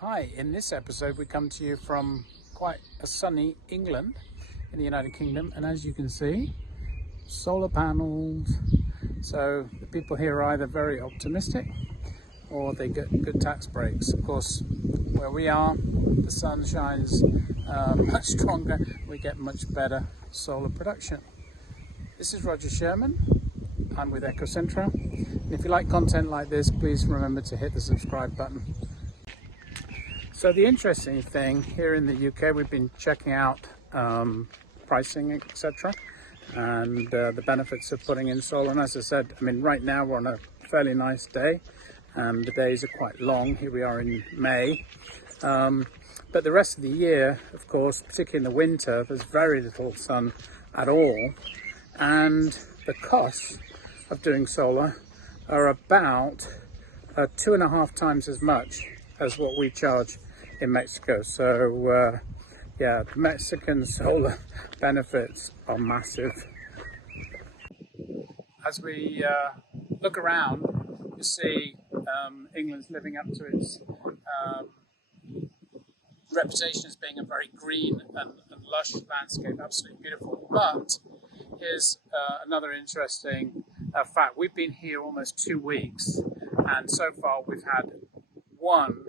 Hi, in this episode we come to you from quite a sunny England in the United Kingdom, and as you can see, solar panels. So the people here are either very optimistic or they get good tax breaks. Of course, where we are, the sun shines much stronger, we get much better solar production. This is Roger Sherman. I'm with EcoCentro, and if you like content like this, please remember to hit the subscribe button. So the interesting thing here in the UK, we've been checking out pricing, etc., and the benefits of putting in solar. And as I said, I mean, right now we're on a fairly nice day, and the days are quite long. Here we are in May, but the rest of the year, of course, particularly in the winter, there's very little sun at all, and the costs of doing solar are about 2.5 times as much as what we charge in Mexico. So yeah, the Mexican solar benefits are massive. As we look around, you see England's living up to its reputation as being a very green and lush landscape, absolutely beautiful. But here's another interesting fact. We've been here almost 2 weeks, and so far we've had one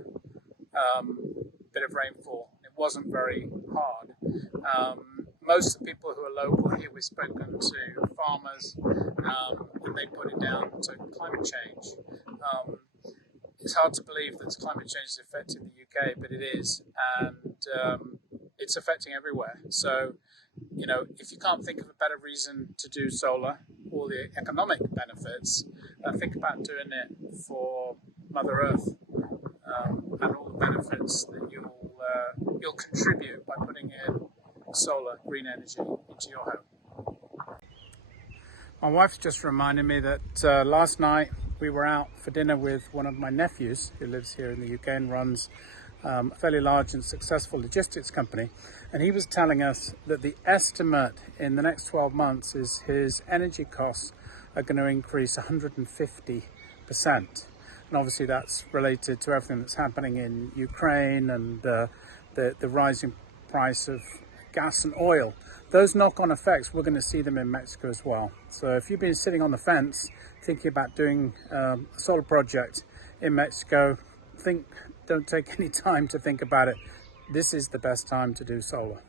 bit of rainfall. It wasn't very hard. Most of the people who are local here, we've spoken to farmers, and they put it down to climate change. It's hard to believe that climate change is affecting the UK, but it is, and it's affecting everywhere. So, you know, if you can't think of a better reason to do solar, all the economic benefits, think about doing it for Mother Earth. And all the benefits that you'll contribute by putting in solar green energy into your home. My wife's just reminded me that last night we were out for dinner with one of my nephews who lives here in the UK and runs a fairly large and successful logistics company, and he was telling us that the estimate in the next 12 months is his energy costs are going to increase 150%. And obviously that's related to everything that's happening in Ukraine and the rising price of gas and oil. Those knock-on effects, we're going to see them in Mexico as well. So if you've been sitting on the fence thinking about doing a solar project in Mexico, don't take any time to think about it. This is the best time to do solar.